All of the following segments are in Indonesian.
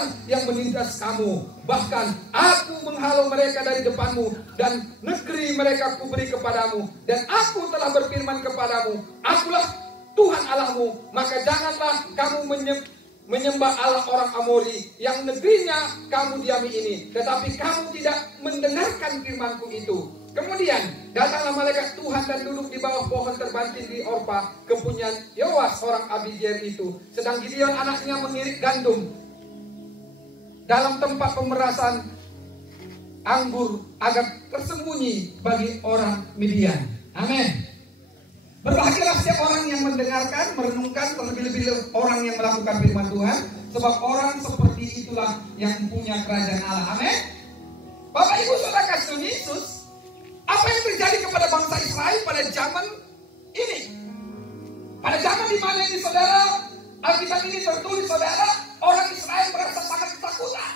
orang yang menindas kamu. Bahkan aku menghalau mereka dari depanmu, dan negeri mereka kuberi kepadamu. Dan aku telah berfirman kepadamu, akulah Tuhan Allahmu, maka janganlah kamu menyembah Allah orang Amori yang negerinya kamu diami ini. Tetapi kamu tidak mendengarkan firmanku itu. Kemudian datanglah malaikat Tuhan dan duduk di bawah pohon terbanting di Orpa, kepunyaan Yoas orang Abigail itu. Sedang Gideon anaknya mengirik gandum dalam tempat pemerasan anggur agar tersembunyi bagi orang Midian. Amin. Berbahagialah setiap orang yang mendengarkan, merenungkan, terlebih-lebih orang yang melakukan firman Tuhan, sebab orang seperti itulah yang punya kerajaan Allah. Amin. Bapak Ibu Saudara kasih Yesus, apa yang terjadi kepada bangsa Israel pada zaman ini? Pada zaman di mana ini saudara, Alkitab ini tertulis saudara, orang Israel merasa sangat ketakutan.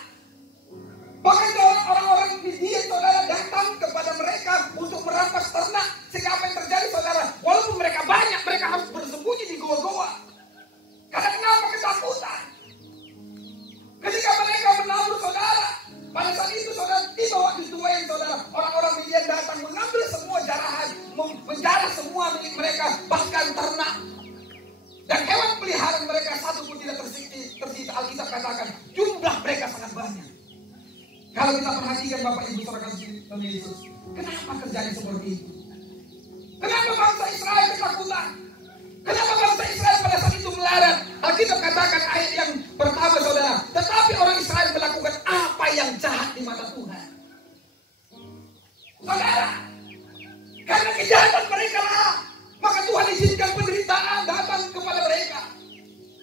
Bahkan orang-orang Midian saudara datang kepada mereka untuk merampas ternak. Sehingga apa yang terjadi saudara? Walaupun mereka banyak, mereka harus bersembunyi di goa-goa. Karena kenapa? Ketakutan. Ketika mereka menabur saudara, pada saat itu saudara, tiba waktu tua yang saudara, orang-orang Midian datang mengambil semua jarahan, menjarah semua milik mereka, bahkan ternak. Dan hewan peliharaan mereka satu pun tidak tersisa. Alkitab katakan, jumlah mereka sangat banyak. Kalau kita perhatikan Bapak Ibu Saudara kasih Yesus, kenapa terjadi seperti itu? Kenapa bangsa Israel ketakutan? Kenapa bangsa Israel pada saat itu melarat? Alkitab katakan ayat yang pertama saudara, tetapi orang Israel melakukan apa yang jahat di mata Tuhan. Saudara, karena kejahatan mereka lah, maka Tuhan izinkan penderitaan datang kepada mereka.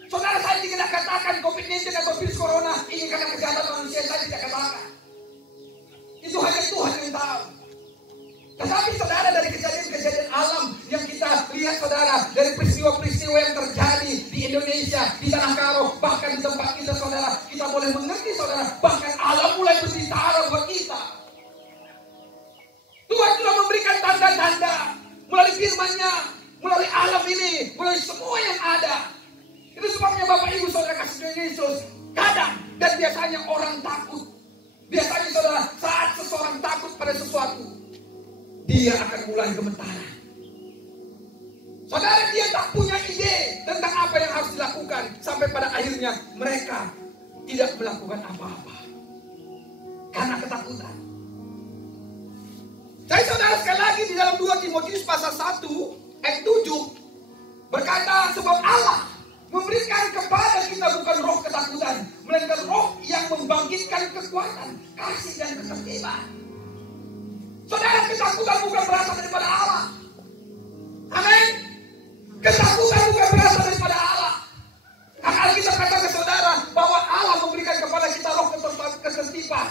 Saudara, saya tidak katakan COVID-19 atau virus corona ini karena kejahatan manusia, saya tidak katakan. Itu hanya Tuhan yang tahu. Tetapi saudara, dari kejadian-kejadian alam yang kita lihat saudara, dari peristiwa-peristiwa yang terjadi di Indonesia, di Tanah Karo, bahkan di tempat kita saudara, kita boleh mengerti saudara, bahkan alam mulai berbicara buat kita. Tuhan sudah memberikan tanda-tanda melalui firman-Nya, melalui alam ini, melalui semua yang ada. Itu sebabnya Bapak Ibu Saudara kasih Yesus, kadang dan biasanya orang takut. Biasanya saudara, saat seseorang takut pada sesuatu, dia akan mulai gemetar. Saudara, dia tak punya ide tentang apa yang harus dilakukan. Sampai pada akhirnya mereka tidak melakukan apa-apa karena ketakutan. Saya saudara sekali lagi di dalam 2 Timotius pasal 1 ayat 7 berkata, sebab Allah memberikan kepada kita bukan roh ketakutan, melainkan roh yang membangkitkan kekuatan, kasih dan ketertiban. Saudara, ketakutan bukan berasal daripada Allah. Amin. Ketakutan bukan berasal daripada Allah. Alkitab katakan saudara bahwa Allah memberikan kepada kita roh ketertiban,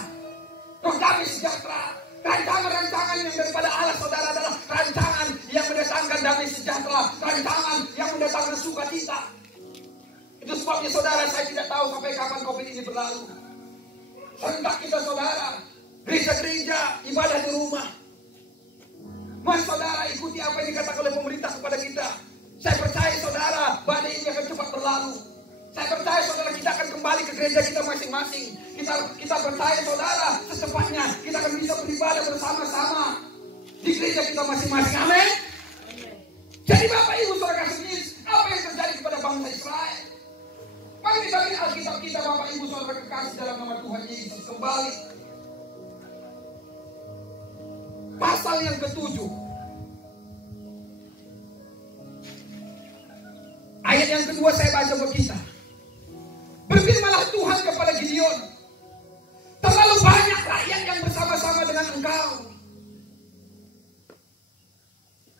roh damai sejahtera. Rancangan-rancangan yang daripada Allah saudara adalah rancangan yang mendatangkan damai sejahtera, rancangan yang mendatangkan sukacita. Itu sebabnya saudara, saya tidak tahu sampai kapan COVID ini berlalu. Hendak kita saudara, gereja-gereja, ibadah di rumah. Mari saudara ikuti apa yang dikatakan oleh pemerintah kepada kita. Saya percaya saudara, badai ini akan cepat berlalu. Saya percaya saudara, kita akan kembali ke gereja kita masing-masing. Kita percaya saudara, secepatnya kita akan bisa beribadah bersama-sama di gereja kita masing-masing. Amin. Jadi Bapak Ibu Saudara kasih, apa yang terjadi kepada bangsa Israel? Mari kita lihat Alkitab kita Bapak Ibu Saudara kekasih dalam nama Tuhan Yesus. Kembali pasal yang ke-7 ayat yang kedua saya baca buat kita. Berfirmanlah Tuhan kepada Gideon, terlalu banyak rakyat yang bersama-sama dengan engkau.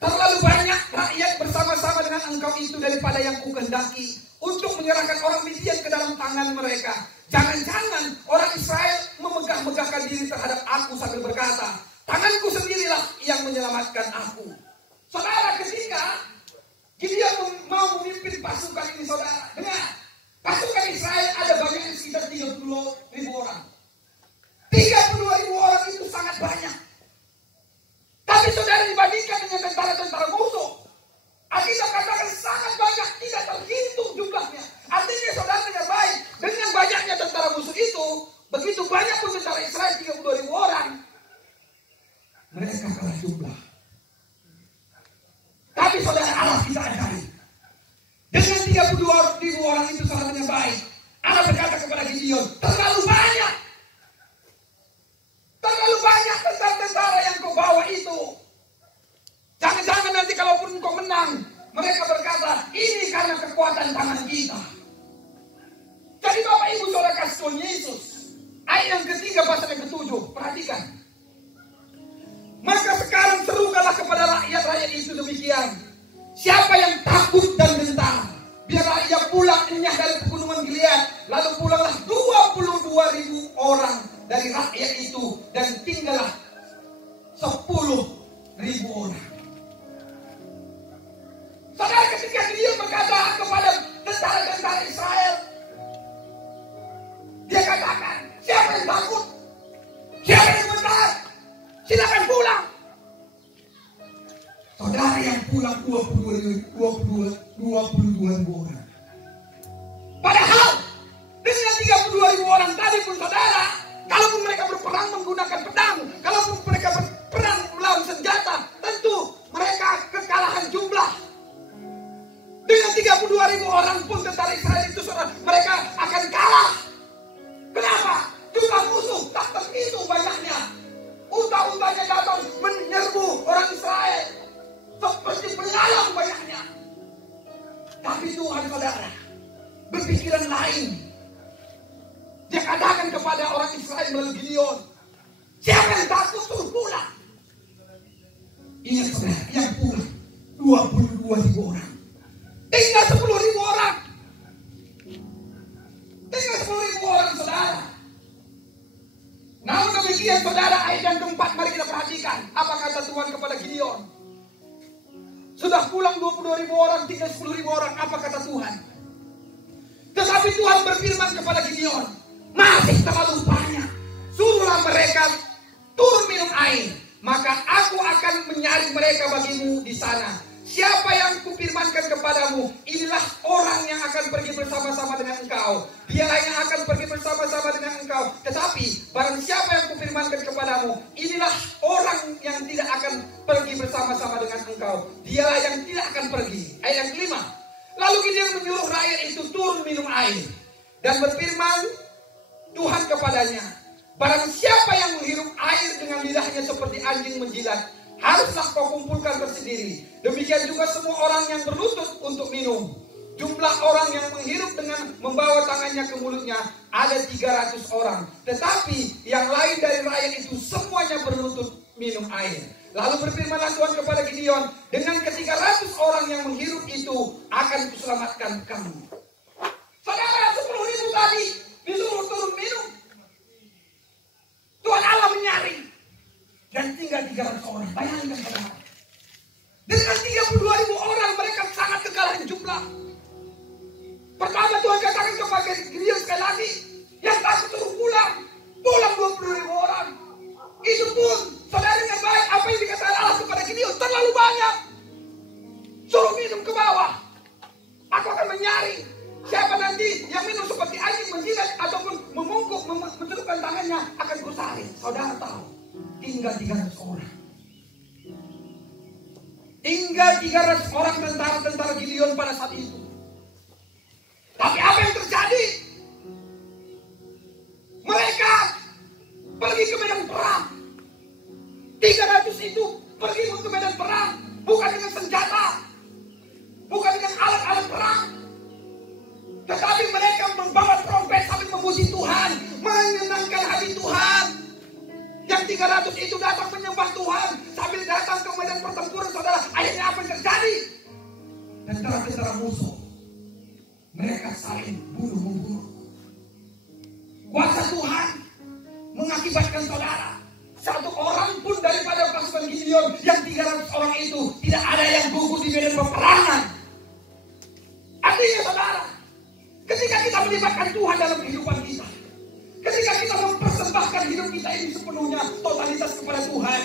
Terlalu banyak rakyat bersama-sama dengan engkau itu daripada yang kukehendaki untuk menyerahkan orang Midian ke dalam tangan mereka. Jangan-jangan orang Israel memegah-megahkan diri terhadap aku sambil berkata, tanganku sendirilah yang menyelamatkan aku. Saudara, ketika Gideon mau memimpin pasukan ini saudara, dengar, pasukan Israel ada banyaknya sekitar 30.000 orang. 32.000 orang itu sangat banyak. Tapi saudara, dibandingkan dengan tentara-tentara musuh, Alkitab katakan sangat banyak, tidak terhitung jumlahnya. Artinya saudara dengan baik, dengan banyaknya tentara musuh itu, jumlah. Tapi saudara, Allah kita ajari. Dengan 32.000 orang itu sangat baik. Allah berkata kepada Gideon, terlalu banyak. Terlalu banyak tentara yang kau bawa itu. Jangan-jangan nanti kalaupun kau menang, mereka berkata, ini karena kekuatan tangan kita. Jadi Bapak Ibu Saudara kasih Tuhan Yesus, ayat yang ketiga pasal yang ke-7, perhatikan. Maka sekarang serukanlah kepada rakyat-rakyat itu demikian. Siapa yang takut dan gentar, biarlah ia pulang enyah dari pegunungan Gilead. Lalu pulanglah 22.000 orang dari rakyat itu, dan tinggallah 10.000 orang. Saudara, ketika dia berkata kepada tentara-tentara Israel, dia katakan, siapa yang takut? Siapa yang gentar? Silakan pulang. Saudara, yang pulang 22.000 orang. Padahal dengan 32.000 orang tadi pun saudara, kalaupun mereka berperang menggunakan pedang, kalaupun mereka berperang melawan senjata, tentu mereka kekalahan jumlah. Dengan 32.000 orang pun tentara Israel itu saudara, mereka akan kalah. Kenapa? Jumlah musuh tak terhitung banyaknya. Unta-untanya datang menyerbu orang Israel seperti belalang banyaknya. Tapi Tuhan saudara berpikiran lain. Dia katakan kepada orang Israel melalui Gideon, siapa yang takut suruh pulang. Ingat saudara, yang pulang 22.000 orang. Tinggal 10.000 orang. Tinggal 10.000 orang saudara. Namun demikian saudara, ayat yang keempat mari kita perhatikan. Apa kata Tuhan kepada Gideon? Sudah pulang 22.000 orang, tinggal 10.000 orang. Apa kata Tuhan? Tetapi Tuhan berfirman kepada Gideon, masih terlalu banyak. Suruhlah mereka turun minum air, maka aku akan menyaring mereka bagimu di sana. Siapa yang kupirmankan kepadamu, inilah orang yang akan pergi bersama-sama dengan engkau. Dialah yang akan pergi bersama-sama dengan engkau. Tetapi barang siapa yang kupirmankan kepadamu, inilah orang yang tidak akan pergi bersama-sama dengan engkau. Dialah yang tidak akan pergi. Ayat yang kelima. Lalu Gideon menyuruh rakyat itu turun minum air. Dan berfirman Tuhan kepadanya, barang siapa yang menghirup air dengan lidahnya seperti anjing menjilat, haruslah kau kumpulkan tersendiri. Demikian juga semua orang yang berlutut untuk minum. Jumlah orang yang menghirup dengan membawa tangannya ke mulutnya ada 300 orang. Tetapi yang lain dari rakyat itu semuanya berlutut minum air. Lalu berfirmanlah Tuhan kepada Gideon, dengan ke-300 orang yang menghirup itu akan kuselamatkan kamu. Saudara, 10.000 tadi disuruh turun minum. Tuhan Allah menyaring. Dan tinggal 300 orang. Bayangkan saudara. Dengan 32.000 orang mereka sangat kekalahan jumlah. Pertama Tuhan katakan kepada Gideon sekali lagi, yang takut suruh pulang. Pulang 20.000 orang. Itu pun saudara dengan baik apa yang dikatakan Allah kepada Gideon, terlalu banyak. Suruh minum ke bawah. Aku akan menyaring. Siapa nanti yang minum seperti anjing menjilat ataupun memungkuk, mencelupkan tangannya akan kusaring. Saudara tahu, tinggal 300 orang. Tinggal 300 orang tentara Gideon pada saat itu. Tapi apa yang terjadi? Mereka pergi ke medan perang. 300 itu pergi ke medan perang. Bukan dengan senjata. Bukan dengan alat-alat perang. Tetapi mereka membawa trompet sambil memuji Tuhan. Menyenangkan hati Tuhan. Yang 300 itu datang menyembah Tuhan. Sambil datang ke medan pertempuran saudara. Akhirnya apa yang terjadi? Tentara-tentara musuh. Mereka saling bunuh-membunuh. Kuasa Tuhan mengakibatkan saudara, satu orang pun daripada pasukan Gideon yang 300 orang itu tidak ada yang gugur di medan peperangan. Artinya saudara, ketika kita melibatkan Tuhan dalam kehidupan kita, ketika kita mempersembahkan hidup kita ini sepenuhnya totalitas kepada Tuhan,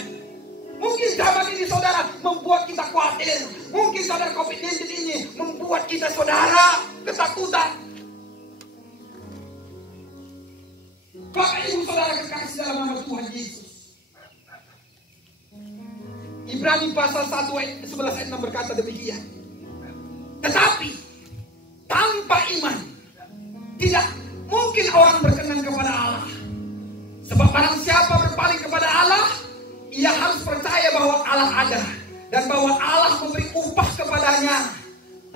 mungkin zaman ini saudara membuat kita khawatir. Mungkin saudara COVID-19 ini membuat kita saudara ketakutan. Bapak Ibu saudara kekasih dalam nama Tuhan Yesus, Ibrani pasal 1 ayat 11 ayat 6 berkata demikian. Tetapi tanpa iman tidak mungkin orang berkenan kepada Allah. Sebab barang siapa berpaling kepada Allah, ia harus percaya bahwa Allah ada dan bahwa Allah memberi upah kepadanya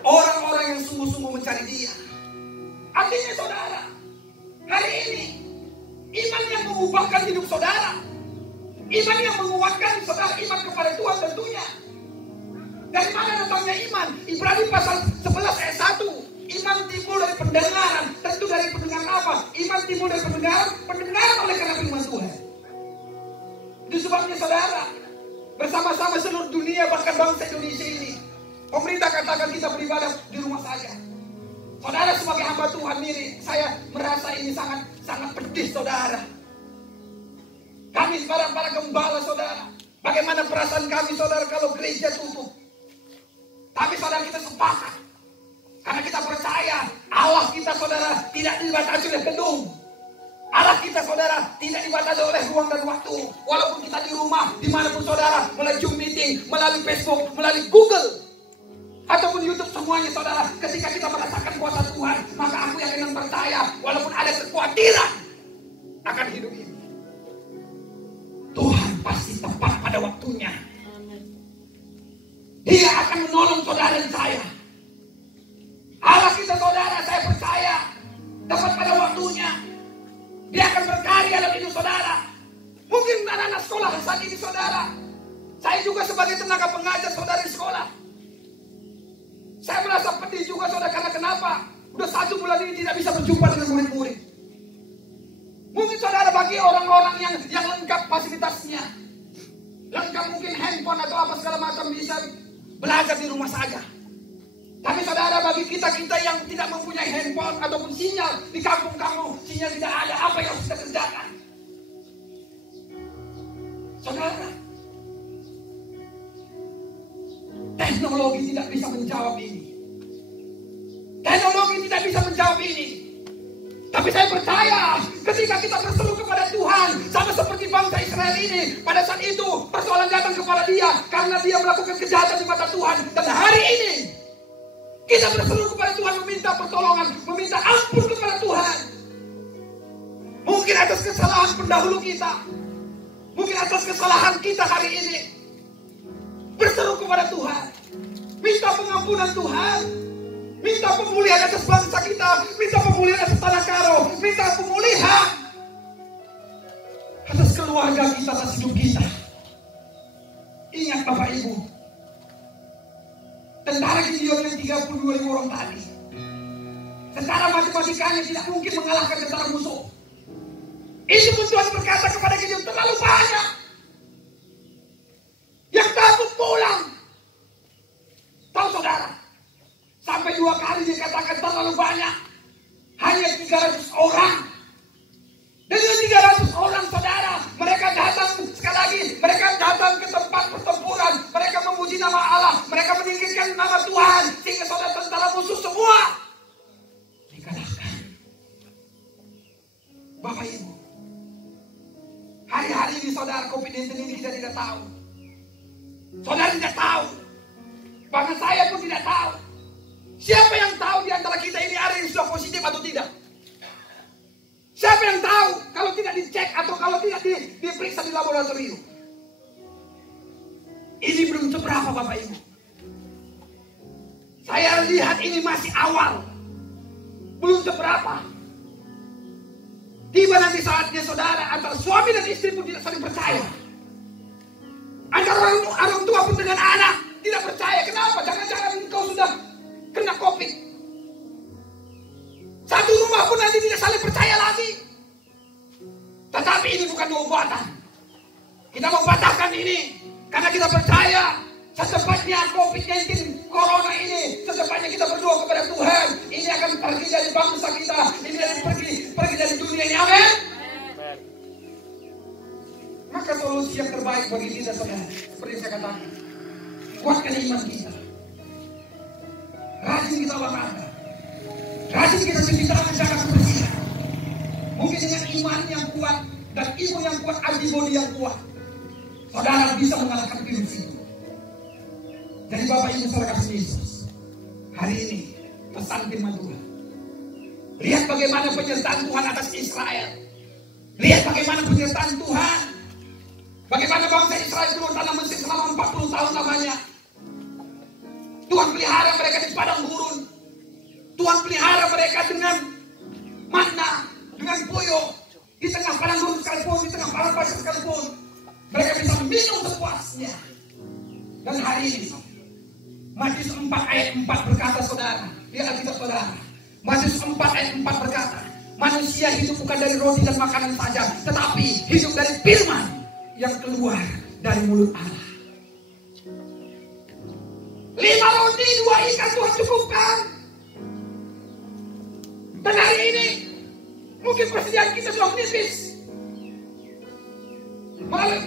orang-orang yang sungguh-sungguh mencari Dia. Artinya saudara, hari ini iman yang mengubahkan hidup saudara, iman yang menguatkan saudara iman kepada Tuhan tentunya. Dari mana datangnya iman? Ibrani pasal 11 ayat 1. Iman timbul dari pendengaran. Tentu dari pendengaran apa? Iman timbul dari pendengaran oleh karena firman Tuhan. Itu sebabnya saudara, bersama-sama seluruh dunia, bahkan bangsa Indonesia ini, pemerintah katakan kita beribadah di rumah saja. Saudara sebagai hamba Tuhan ini, saya merasa ini sangat pedih saudara. Kami para gembala saudara, bagaimana perasaan kami saudara kalau gereja tutup. Tapi saudara kita sepakat, karena kita percaya Allah kita saudara tidak dibatasi oleh gedung. Allah kita saudara tidak dibatasi oleh ruang dan waktu. Walaupun kita di rumah, dimanapun saudara, melalui Zoom meeting, melalui Facebook, melalui Google, ataupun YouTube, semuanya saudara, ketika kita merasakan kuasa Tuhan, maka aku yakin dan percaya, walaupun ada kekhawatiran akan hidup ini, Tuhan pasti tepat pada waktunya. Dia akan menolong saudara dan saya. Allah kita saudara, saya percaya, tepat pada waktunya. Dia akan berkarya dalam hidup saudara. Mungkin anak-anak sekolah saat ini saudara, saya juga sebagai tenaga pengajar saudara di sekolah, saya merasa pedih juga saudara, karena kenapa? Udah 1 bulan ini tidak bisa berjumpa dengan murid-murid. Mungkin saudara bagi orang-orang yang lengkap fasilitasnya, lengkap mungkin handphone atau apa segala macam, bisa belajar di rumah saja. Tapi saudara, bagi kita-kita yang tidak mempunyai handphone ataupun sinyal di kampung kamu, sinyal tidak ada, apa yang harus kita kerjakan? Saudara, teknologi tidak bisa menjawab ini. Teknologi tidak bisa menjawab ini. Tapi saya percaya ketika kita berseru kepada Tuhan, sama seperti bangsa Israel ini, pada saat itu persoalan datang kepada dia karena dia melakukan kejahatan di mata Tuhan. Dan hari ini kita berseru kepada Tuhan, meminta pertolongan, meminta ampun kepada Tuhan. Mungkin atas kesalahan pendahulu kita, mungkin atas kesalahan kita hari ini, berseru kepada Tuhan, minta pengampunan Tuhan, minta pemulihan atas bangsa kita, minta pemulihan atas tanah Karo, minta pemulihan atas keluarga kita, atas hidup kita. Ingat Bapak Ibu, tentara Gideon yang 32.000 orang tadi, tentara matematikanya tidak mungkin mengalahkan tentara musuh. Itu pun Tuhan berkata kepada Gideon, terlalu banyak yang takut pulang. Tahu saudara, sampai 2 kali dikatakan terlalu banyak, hanya 300 orang. Dengan 300 orang saudara, mereka datang sekali lagi, mereka datang ke tempat pertempuran, mereka memuji nama Allah, mereka meninggikan nama Tuhan, sehingga saudara tentara musuh semua dikalahkan. Bapak Ibu, hari-hari ini saudara, COVID-19 ini kita tidak tahu. Saudara tidak tahu, bahkan saya pun tidak tahu. Siapa yang tahu di antara kita ini ada yang sudah positif atau tidak? Siapa yang tahu kalau tidak dicek atau kalau tidak diperiksa di laboratorium? Ini belum seberapa Bapak Ibu. Saya lihat ini masih awal, belum seberapa. Tiba nanti saatnya saudara, antara suami dan istri pun tidak saling percaya. Antara orang tua pun dengan anak tidak percaya. Kenapa? Jangan-jangan engkau sudah kena COVID. Satu rumah pun nanti tidak saling percaya lagi. Tetapi ini bukan obatan. Kita membatalkan ini karena kita percaya secepatnya COVID-19 Corona ini, secepatnya kita berdoa kepada Tuhan, ini akan pergi dari bangsa kita, ini akan pergi dari dunia ini. Amin. Maka solusi yang terbaik bagi kita saudara, seperti saya katakan, kuatkan iman kita. Rajin kita olahraga, rajin kita menjaga kebersihan. Mungkin dengan iman yang kuat dan imun yang kuat, antibodi yang kuat, saudara bisa mengalahkan virus itu. Jadi Bapak Ibu saudara kasih Yesus, hari ini pesan firman Tuhan. Lihat bagaimana penyertaan Tuhan atas Israel. Lihat bagaimana penyertaan Tuhan. Bagaimana bangsa Israel keluar tanah Mesir selama 40 tahun lamanya. Tuhan pelihara mereka di padang gurun. Tuhan pelihara mereka dengan manna, dengan puyuh. Di tengah padang gurun sekalipun, di tengah padang pasir sekalipun, mereka bisa minum sepuasnya. Dan hari ini Matius 4 ayat 4 berkata, saudara, lihat Alkitab saudara. Matius 4 ayat 4 berkata, manusia hidup bukan dari roti dan makanan saja, tetapi hidup dari firman yang keluar dari mulut Allah. 5 roti 2 ikan Tuhan cukupkan. Dan hari ini mungkin persediaan kita sudah menipis.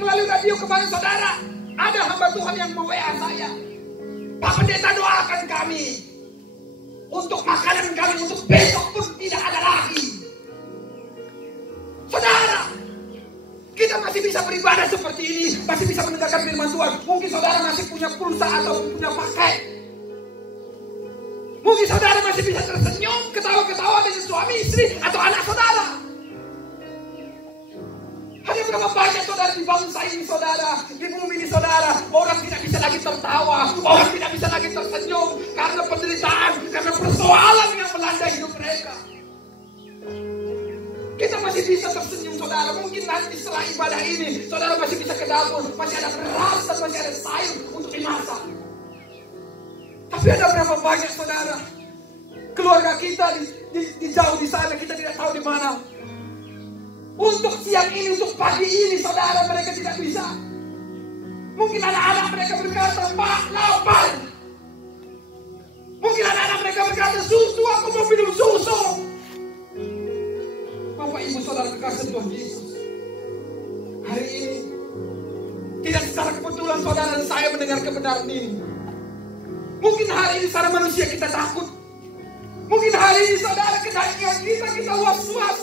Melalui radio kemarin saudara, ada hamba Tuhan yang mau-WA saya, Pak Pendeta doakan kami untuk makanan kami untuk besok pun tidak ada lagi. Saudara, kita masih bisa beribadah seperti ini, masih bisa mendengarkan firman Tuhan. Mungkin saudara masih punya pulsa atau punya pakai. Mungkin saudara masih bisa tersenyum, ketawa-ketawa dengan suami, istri, atau anak saudara. Hanya berapa banyak saudara di bangsa ini saudara, di bumi ini saudara, orang tidak bisa lagi tertawa, orang tidak bisa lagi tersenyum karena penderitaan, karena persoalan yang melanda hidup mereka. Kita masih bisa tersenyum saudara. Mungkin nanti setelah ibadah ini saudara masih bisa ke dapur, masih ada beras dan masih ada sayur untuk dimasak. Tapi ada berapa banyak saudara, keluarga kita di jauh di sana, kita tidak tahu di mana. Untuk siang ini, untuk pagi ini saudara, mereka tidak bisa. Mungkin anak-anak mereka berkata, Pak, lapar. Mungkin anak-anak mereka berkata, susu, aku mau minum susu. Bapak Ibu saudara kekasih Tuhan Yesus, hari ini tidak secara kebetulan saudara dan saya mendengar kebenaran ini. Mungkin hari ini secara manusia kita takut. Mungkin hari ini saudara kedatangan kita was-was.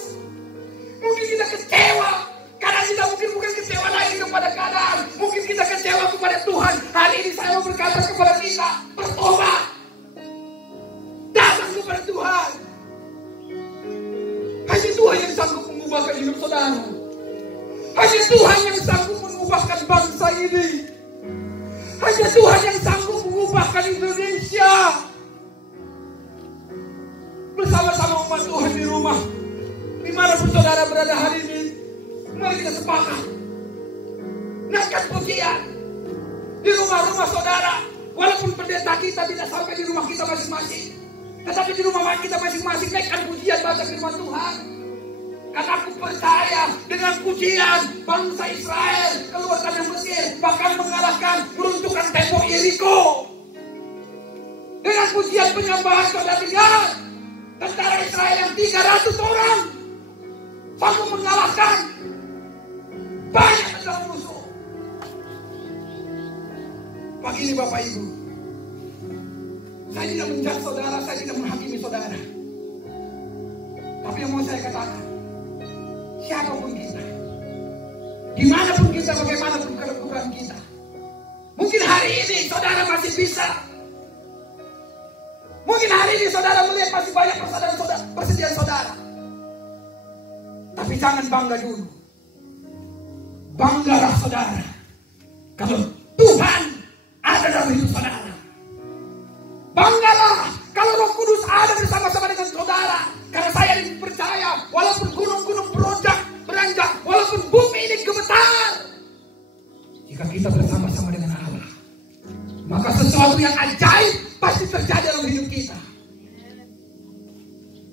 Mungkin kita kecewa karena kita mungkin bukan kecewa lagi kepada keadaan. Mungkin kita kecewa kepada Tuhan. Hari ini saya mau berkata kepada kita, bertobat, datang kepada Tuhan. Hanya Tuhan yang sanggup mengubahkan hidup saudara. Hanya Tuhan yang sanggup mengubahkan bangsa ini. Hanya Tuhan yang sanggup mengubahkan Indonesia. Bersama-sama umat Tuhan di rumah, dimanapun saudara berada hari ini, mari kita sepakat naikkan pujian di rumah-rumah saudara. Walaupun pendeta kita tidak sampai di rumah kita masing-masing, tetapi di rumah kita masing-masing naikkan pujian baca firman Tuhan. Karena aku percaya dengan pujian bangsa Israel keluar tanah Mesir bahkan mengalahkan meruntuhkan tembok Yeriko. Dengan pujian penyembahan saudara lihat tentara Israel yang 300 orang sanggup mengalahkan banyak tentara musuh. Pagi ini Bapak Ibu, saya tidak menjudge saudara, saya tidak menghakimi saudara. Tapi yang mau saya katakan, siapapun kita, dimanapun kita, bagaimanapun kedudukan kita, mungkin hari ini saudara masih bisa. Mungkin hari ini saudara melihat masih banyak persediaan saudara. Tapi jangan bangga dulu. Banggalah saudara kalau Tuhan ada dalam hidup saudara. Banggalah kalau Roh Kudus ada bersama-sama dengan saudara. Karena saya percaya walaupun gunung-gunung beranjak, walaupun bumi ini gemetar, jika kita bersama-sama dengan Allah, maka sesuatu yang ajaib pasti terjadi dalam hidup kita.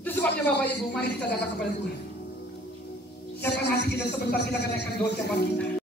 Itu sebabnya Bapak Ibu, mari kita datang kepada Tuhan. Siapkan hati kita sebentar, kita akan naikkan doa siapkan kita.